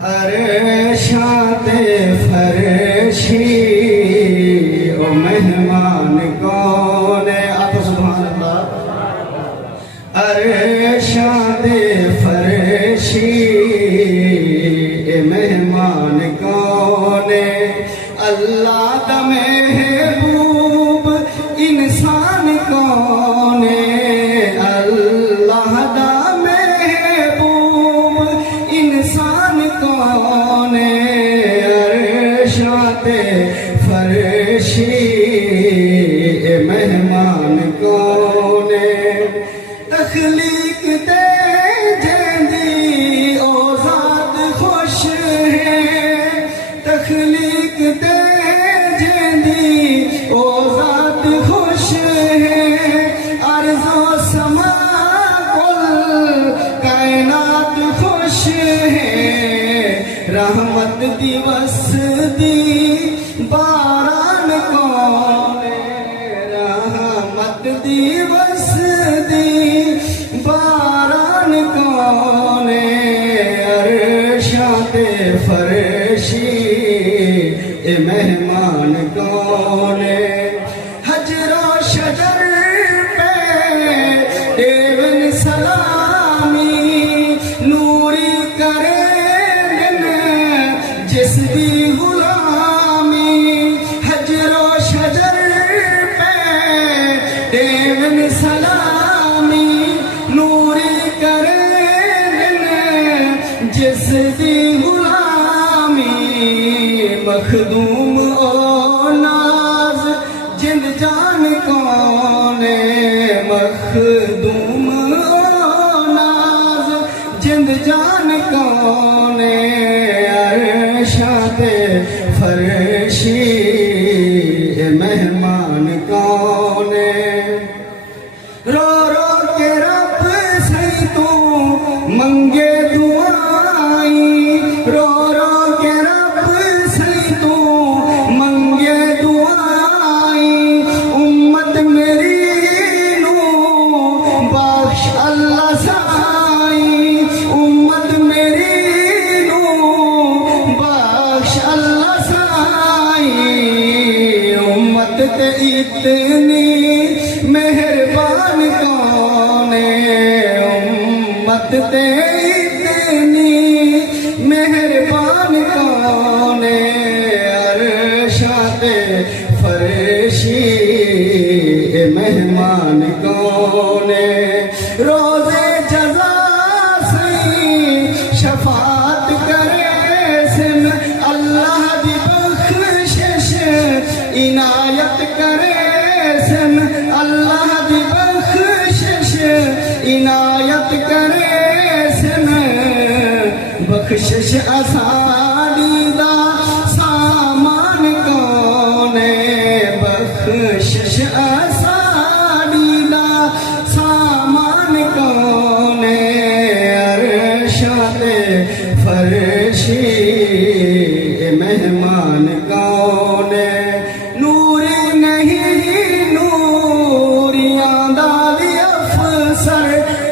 عرشات فرشی او مہمان کون ہے؟ آپ سبحان اللہ. عرشات فرشی اے مہمان کون ہے؟ اللہ دا محبوب انسان کون ہے؟ اللہ دا محبوب انسان کون ہے؟ عرشات فرشی اے مہمان کون ہے؟ تخلیق تے جیندی او ذات خوش ہے. تخلیق تے جیندی او ذات خوش ہے. عرض و سما کل کائنات خوش ہے. رحمت دی وسدی باران کون ہے؟ رحمت دی وسدی باران کون ہے؟ عرشات فرشی اے مہمان کون ہے؟ حجر و شجر پہ دیون سلامی نوری کرے دن جس دی غلامی. حجر و شجر پہ دیون سلامی نوری کرے دن جس دی غلامی. مخدوم او ناز جند جان کون ہے؟ مخدوم او ناز جند جان کون ہے؟ عرشات فرشی اے مہمان کون ہے؟ رو رو کے رب سے تو منگے دعائیں. رو رو کے رب سے تو منگے دعائیں. امت میری نو بخش اللہ سائیں. امت میری نو بخش اللہ سائیں. امت تے اتنی مہربان کون ہے؟ امت تے اتنی مہربان کون ہے؟ عرشات فرشی اے مہمان کون ہے؟ روزے جزا سے شفاعت کرے سن اللہ دی بخشش عنایت کرے سن اللہ دی بخشش عنایت کرے سن. بخشش آسانی دا سامان کون ہے؟ بخشش آسانی دا سامان کون ہے؟ عرشات فرشی اے مہمان کون ہے؟ نوری نہیں نوریاں دا بھی افسر.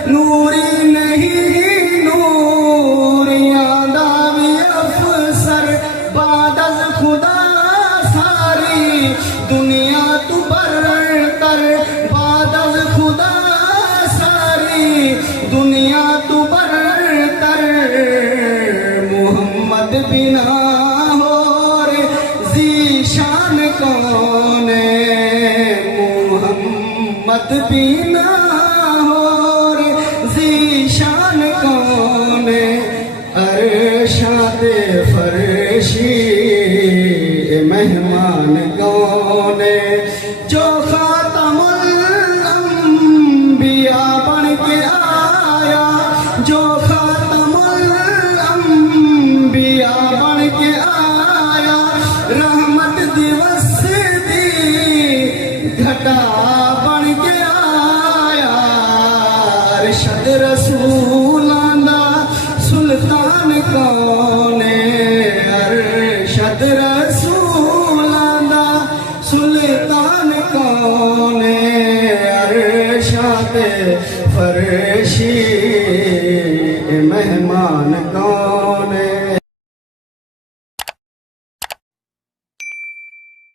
نوری نہیں نوریاں دا بھی افسر. بعد از خدا ساری دنیا تو برتر. بعد از خدا ساری دنیا تو برتر. محمد بنا اور ذیشان کون ہے؟ محمد بنا اور ذیشان کون ہے؟ عرشات فرشی اے مہمان کون ہے؟ جو خاتم الانبیاء بن کے آیا. جو خاتم الانبیاء بن کے آیا. رحمت دی وسدی گھٹا بن کے آیا. ارشد رسولاں دا سلطان کون ہے؟ ارشد رسولاں دا سلطان کون ہے؟ عرشات فرشی